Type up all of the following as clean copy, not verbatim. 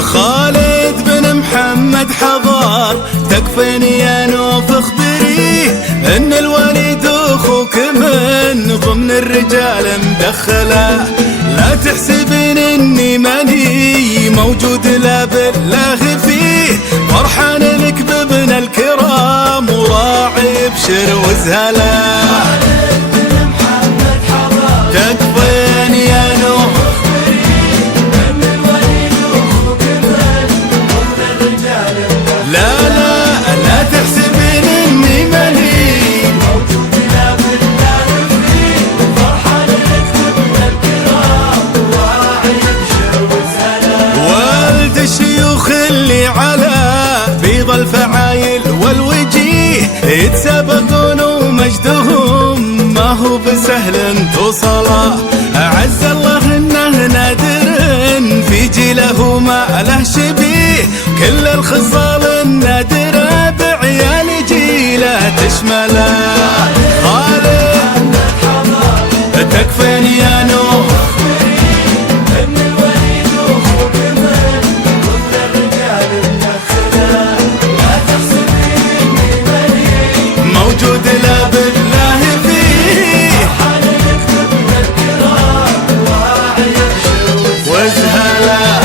خالد بن محمد حضر، تكفيني يا نوف اخبريه ان الوليد اخوك من ضمن الرجال مدخله. لا تحسبين اني ماني موجود، لا بالله فيه فرحان لك بابن الكرام وراعي ابشر وزهله. تكفيني يا نوف لا تحسبين اني ملي موجود، لا بالله فيه فرحان لك بابن الكرام وراعي ابشر وسهلا. والد الشيوخ اللي على بيض الفعايل والوجيه يتسابقون ومجدهم ما هو بسهل توصله. أعز الله انه نادر في جيله ما له شبيه، كل الخصال النادرة بعيال جيله تشمله. خالد تكفيني يا نوف ان الوليد اخوك من ضمن الرجال مدخله. لا تحسبين اني ملي موجود، لا بالله فيه فرحان لك بابن الكرام وراعي ابشر وزهله.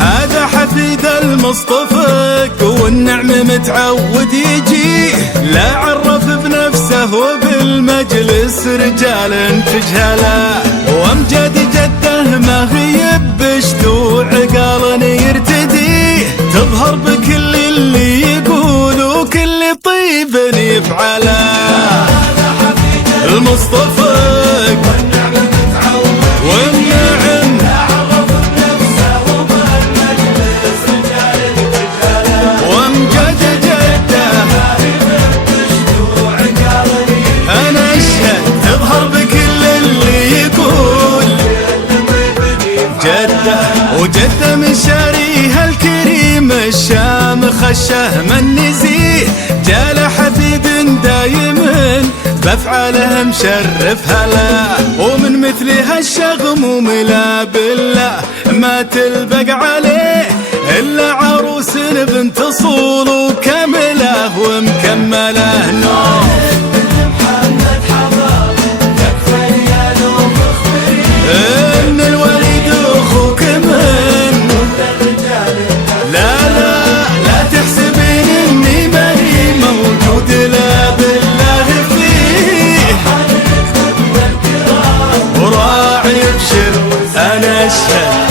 هذا حفيد المصطفى والنعم متعود يجيه، لا عرف بنفسه وبالمجلس رجال تجهله. وامجد جده ما هي بشت وعقال يرتديه، تظهر بكل اللي يقول وكل طيب يفعله. المصطفى والنعم عرف بنفسه وبالمجلس رجال تجهله. وامجد جده انا اشهد تظهر بكل اللي يقول جده. وجده من شاريها الكريم الشام خشه من نزيه، جال حفيد دايم بافعاله مشرف هلا. ومن مثلها الشغم لا بالله ما تلبق عليه الا عروس بنت اصول وكامله ومكمله. نوف ان الوليد اخوك من لا تحسبين اني ماني موجود، لا بالله فيه وراعي ابشر انا اشهد.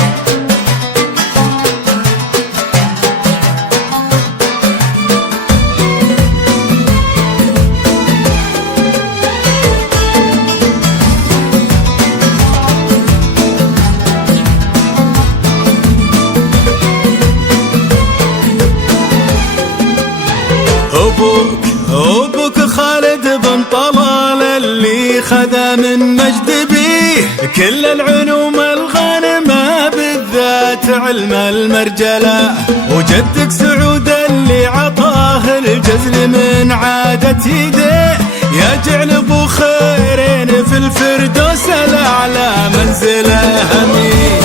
أبوك خالد بن طلال اللي خذا من مجد بيه كل العلوم الغانمة بالذات علم المرجلة. وجدك سعود اللي عطاه الجزل من عادة يديه، يجعل ابو خيرين في الفردوس الأعلى منزله. أمين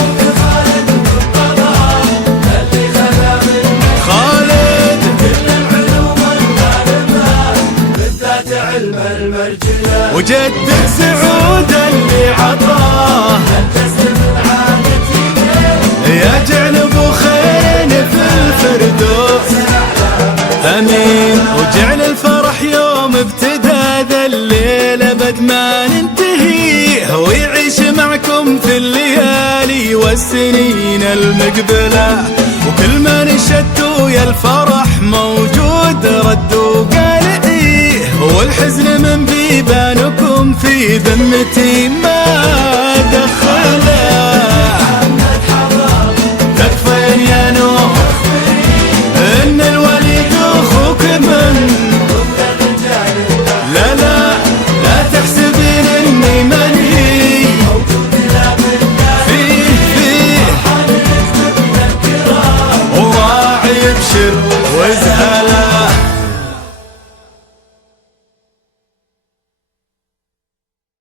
وجدك سعود اللي عطاه يجعل ابو خيرين في الفردوس. امين وجعل الفرح يوم ابتدى ذا الليل ابد ما ننتهي، ويعيش معكم في الليالي والسنين المقبله. وكل ما يا الفرح موجود رد وقال إيه، والحزن من بيبانكم في ذمتي ما